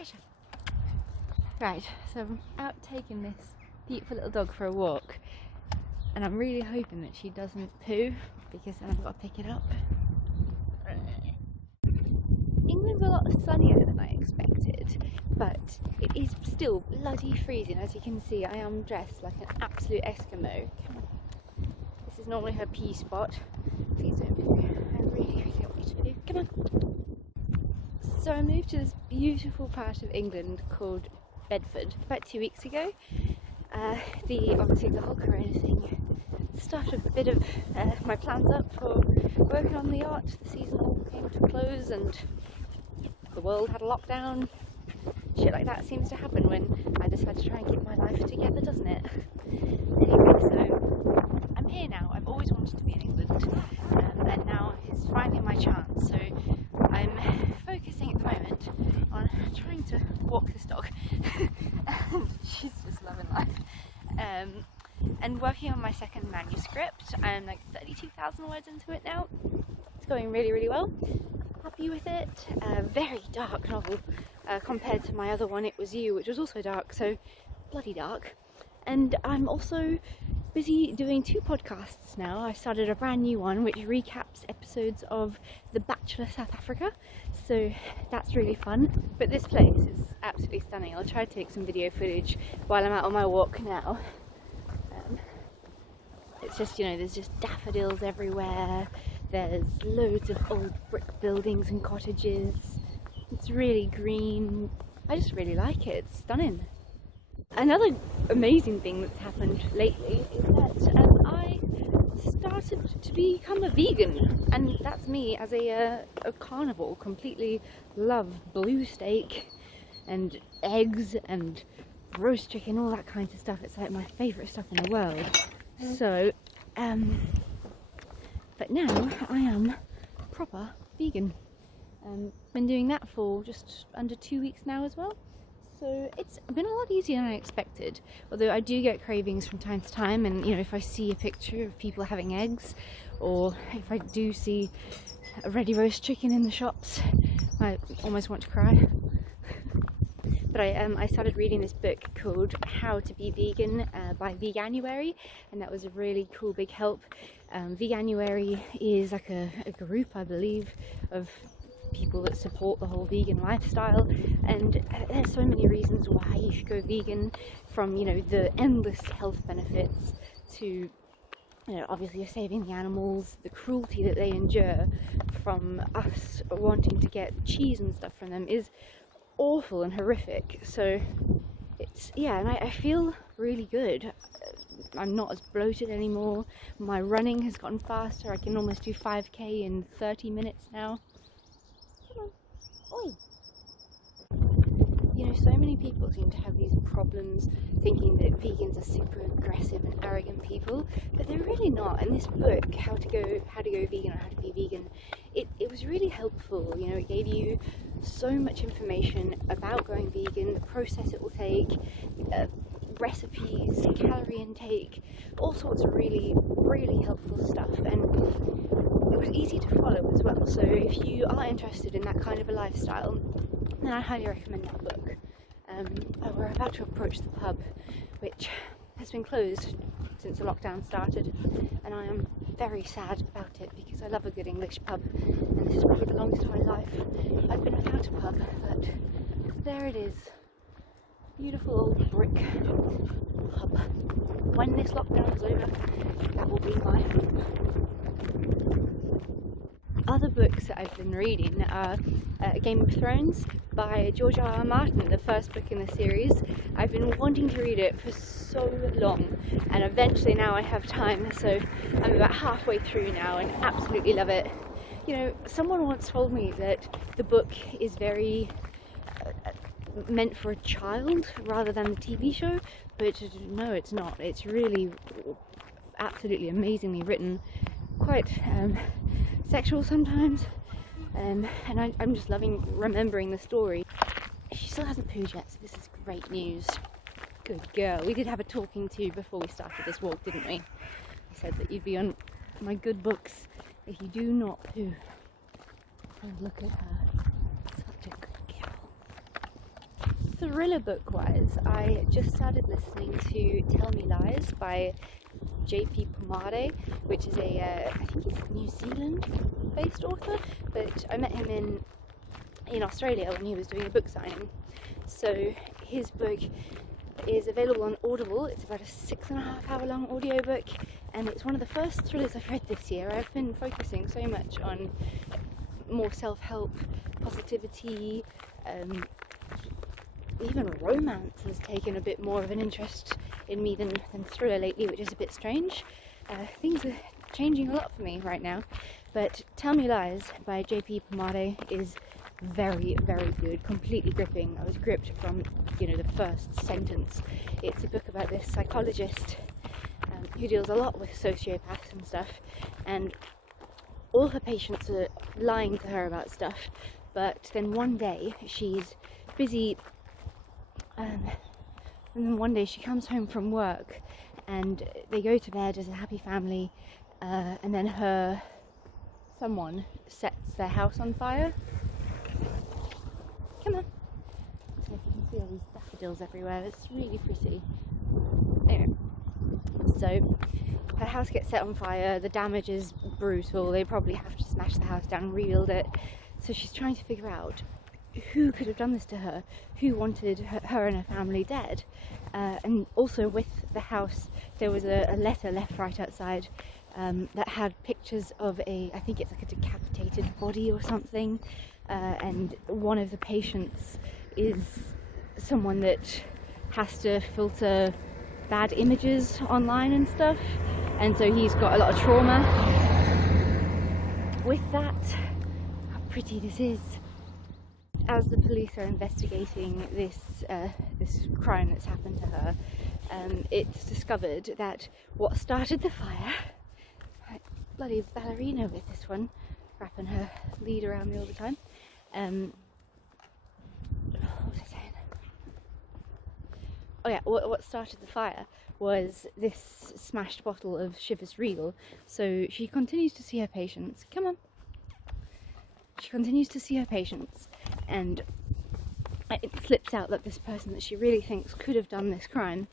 Kesha. Right, so I'm out taking this beautiful little dog for a walk, and I'm really hoping that she doesn't poo, because then I've got to pick it up. England's a lot sunnier than I expected, but it is still bloody freezing. As you can see, I am dressed like an absolute Eskimo. Come on. This is normally her pee spot. Please don't poo. I really don't want you to poo. Come on. So I moved to this beautiful part of England called Bedford about 2 weeks ago. Obviously the whole corona thing started a bit of my plans up for working on the yacht. The season all came to a close and the world had a lockdown. Shit like that seems to happen when I decide to try and keep my life together, doesn't it? Anyway, so I'm here now. I've always wanted to be in England, and now is finally my chance. So I'm focusing at the moment on trying to walk this dog, and she's just loving life. And working on my second manuscript. I'm like 32,000 words into it now. It's going really, really well. Happy with it. Very dark novel compared to my other one, It Was You, which was also dark, so bloody dark. And I'm also busy doing 2 podcasts now. I started a brand new one which recaps episodes of The Bachelor South Africa, so that's really fun. But this place is absolutely stunning. I'll try to take some video footage while I'm out on my walk now. It's just, there's just daffodils everywhere. There's loads of old brick buildings and cottages. It's really green. I just really like it. It's stunning. Another amazing thing that's happened lately is that I started to become a vegan, and that's me as a carnivore. Completely love blue steak and eggs and roast chicken, all that kind of stuff. It's like my favourite stuff in the world. So, but now I am proper vegan. Been doing that for just under 2 weeks now as well. So it's been a lot easier than I expected. Although I do get cravings from time to time, and if I see a picture of people having eggs, or if I do see a ready roast chicken in the shops, I almost want to cry. But I started reading this book called How to Be Vegan by Veganuary, and that was a really cool big help. Veganuary is like a group, I believe, of people that support the whole vegan lifestyle, and there's so many reasons why you should go vegan, from the endless health benefits to obviously you're saving the animals, the cruelty that they endure from us wanting to get cheese and stuff from them is awful and horrific. So it's and I feel really good. I'm not as bloated anymore. My running has gotten faster. I can almost do 5k in 30 minutes now. Come on. Oi. So many people seem to have these problems thinking that vegans are super aggressive and arrogant people, but they're really not. And this book, How to Go Vegan, or How to Be Vegan, it was really helpful. It gave you so much information about going vegan, the process it will take, recipes, calorie intake, all sorts of really, really helpful stuff. And it was easy to follow as well. So if you are interested in that kind of a lifestyle, then I highly recommend that book. We're about to approach the pub, which has been closed since the lockdown started, and I am very sad about it because I love a good English pub, and this is probably the longest of my life I've been without a pub, but there it is. Beautiful old brick pub. When this lockdown is over, that will be my home. Other books that I've been reading are Game of Thrones by George R.R. Martin, the first book in the series. I've been wanting to read it for so long, and eventually now I have time, so I'm about halfway through now and absolutely love it. Someone once told me that the book is very meant for a child rather than the TV show, but no, it's not. It's really absolutely amazingly written, quite sexual sometimes, and I'm just loving remembering the story. She still hasn't pooed yet, so this is great news. Good girl. We did have a talking to before we started this walk, didn't we? I said that you'd be on my good books if you do not poo. And look at her, such a good girl. thriller book wise, I just started listening to Tell Me Lies by J.P. Pomade, which is I think he's a New Zealand based author, but I met him in Australia when he was doing a book signing. So his book is available on Audible. It's about a 6.5 hour long audiobook, and it's one of the first thrillers I've read this year. I've been focusing so much on more self-help, positivity, even romance has taken a bit more of an interest in me than thriller lately, which is a bit strange. Things are changing a lot for me right now, but Tell Me Lies by J.P. Pomade is very, very good, completely gripping. I was gripped from, the first sentence. It's a book about this psychologist who deals a lot with sociopaths and stuff, and all her patients are lying to her about stuff, but then one day she's busy, and then one day she comes home from work and they go to bed as a happy family, and then someone sets their house on fire. Come on. I don't know if you can see all these daffodils everywhere. It's really pretty. Anyway, so her house gets set on fire. The damage is brutal. They probably have to smash the house down and rebuild it. So she's trying to figure out who could have done this to her, who wanted her and her family dead. And also with the house, there was a letter left right outside that had pictures of I think it's like a decapitated body or something. And one of the patients is someone that has to filter bad images online and stuff, and so he's got a lot of trauma with that. How pretty this is. As the police are investigating this crime that's happened to her, it's discovered that what started the fire, bloody ballerina with this one, wrapping her lead around me all the time. What was I saying? Oh yeah, what started the fire was this smashed bottle of Chivas Regal. So she continues to see her patients. Come on. She continues to see her patients, and it slips out that this person that she really thinks could have done this crime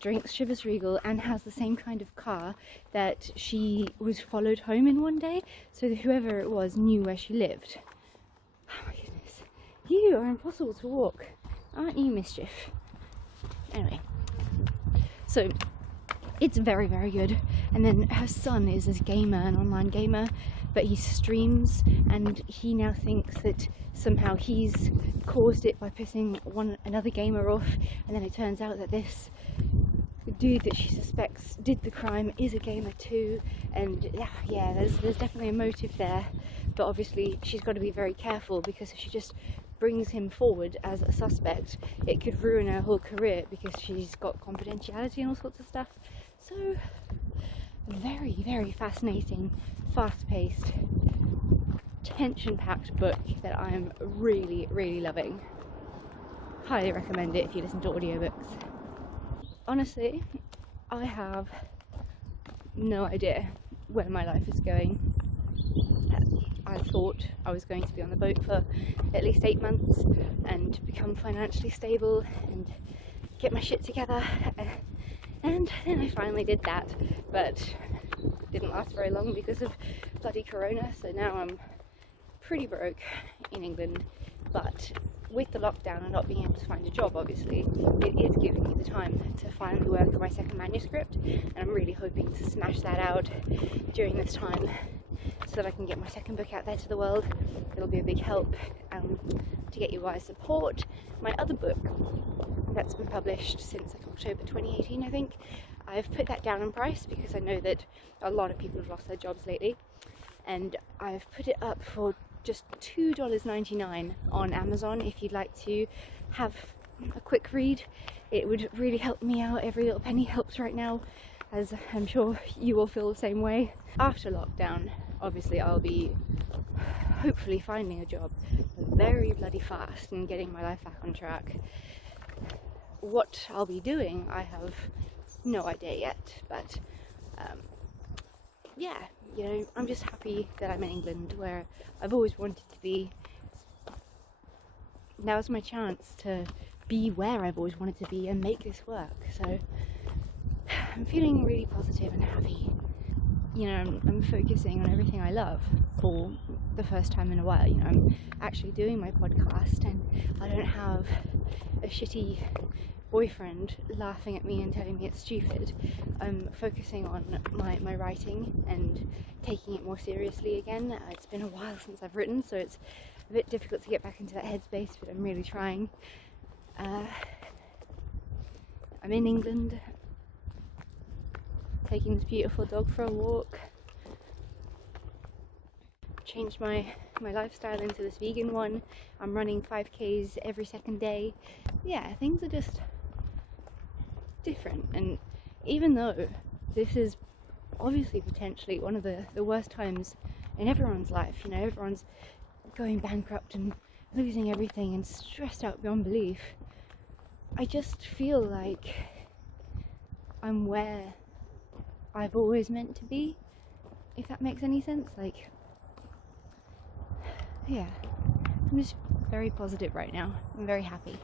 drinks Chivas Regal and has the same kind of car that she was followed home in one day, so that whoever it was knew where she lived. Oh my goodness. You are impossible to walk, aren't you, mischief? Anyway, so it's very, very good. And then her son is this gamer, an online gamer, but he streams, and he now thinks that somehow he's caused it by pissing another gamer off, and then it turns out that this dude that she suspects did the crime is a gamer too, and yeah, there's definitely a motive there, but obviously she's got to be very careful, because if she just brings him forward as a suspect, it could ruin her whole career, because she's got confidentiality and all sorts of stuff. So very, very fascinating, fast-paced, tension-packed book that I'm really, really loving. Highly recommend it if you listen to audiobooks. Honestly, I have no idea where my life is going. I thought I was going to be on the boat for at least 8 months and become financially stable and get my shit together, and then I finally did that, but it didn't last very long because of bloody corona, so now I'm pretty broke in England. But with the lockdown and not being able to find a job, obviously, it is giving me the time to finally work on my second manuscript, and I'm really hoping to smash that out during this time so that I can get my second book out there to the world. It'll be a big help to get you guys support. My other book that's been published since like October 2018, I think, I've put that down in price because I know that a lot of people have lost their jobs lately, and I've put it up for just $2.99 on Amazon. If you'd like to have a quick read, it would really help me out. Every little penny helps right now, as I'm sure you will feel the same way. After lockdown, obviously I'll be hopefully finding a job very bloody fast and getting my life back on track. What I'll be doing, I have no idea yet, but yeah, you know, I'm just happy that I'm in England, where I've always wanted to be. Now's my chance to be where I've always wanted to be and make this work. So I'm feeling really positive and happy. You know, I'm focusing on everything I love for the first time in a while. You know, I'm actually doing my podcast and I don't have a shitty boyfriend laughing at me and telling me it's stupid. I'm focusing on my writing and taking it more seriously again. It's been a while since I've written, so it's a bit difficult to get back into that headspace, but I'm really trying. I'm in England, taking this beautiful dog for a walk. Changed my lifestyle into this vegan one. I'm running 5Ks every second day. Yeah, things are just different, and even though this is obviously potentially one of the worst times in everyone's life, you know, everyone's going bankrupt and losing everything and stressed out beyond belief, I just feel like I'm where I've always meant to be, if that makes any sense. Like, yeah, I'm just very positive right now. I'm very happy.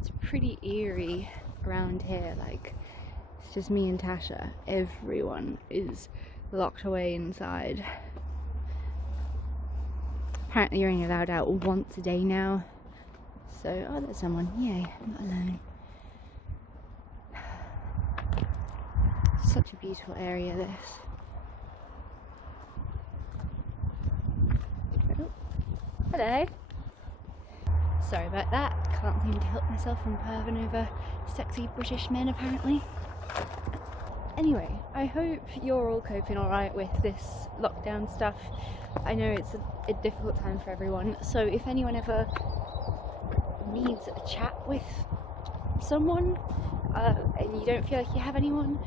It's pretty eerie around here. Like, it's just me and Tasha. Everyone is locked away inside. Apparently you're only allowed out once a day now. So, oh, there's someone. Yay, I'm not alone. Such a beautiful area, this. Oh, hello. Sorry about that. Can't seem to help myself from perving over sexy British men, apparently. Anyway, I hope you're all coping alright with this lockdown stuff. I know it's a difficult time for everyone, so if anyone ever needs a chat with someone and you don't feel like you have anyone,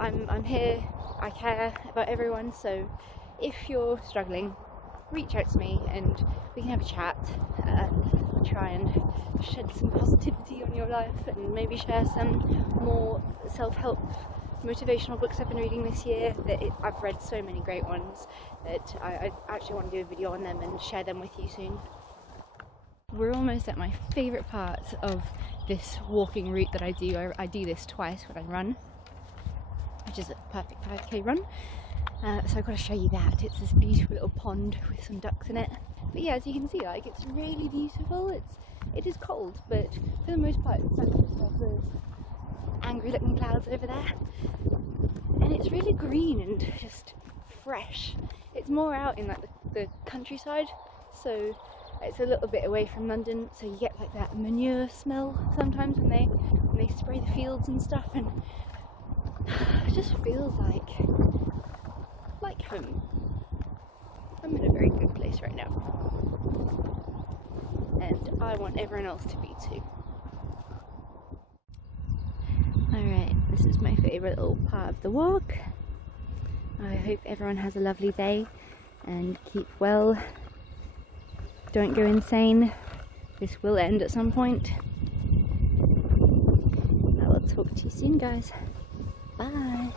I'm here. I care about everyone, so if you're struggling, reach out to me and we can have a chat. Try and shed some positivity on your life and maybe share some more self-help motivational books I've been reading this year. I've read so many great ones that I actually want to do a video on them and share them with you soon. We're almost at my favourite part of this walking route that I do. I do this twice when I run, which is a perfect 5k run. So I've got to show you that. It's this beautiful little pond with some ducks in it. But yeah, as you can see, like, it's really beautiful. It is cold, but for the most part, it's not just those angry looking clouds over there. And it's really green and just fresh. It's more out in like the countryside, so it's a little bit away from London, so you get like that manure smell sometimes when they spray the fields and stuff, and it just feels like home. I'm in a very good place right now, and I want everyone else to be too. Alright, this is my favourite little part of the walk. I hope everyone has a lovely day and keep well. Don't go insane. This will end at some point. I will talk to you soon, guys. Bye.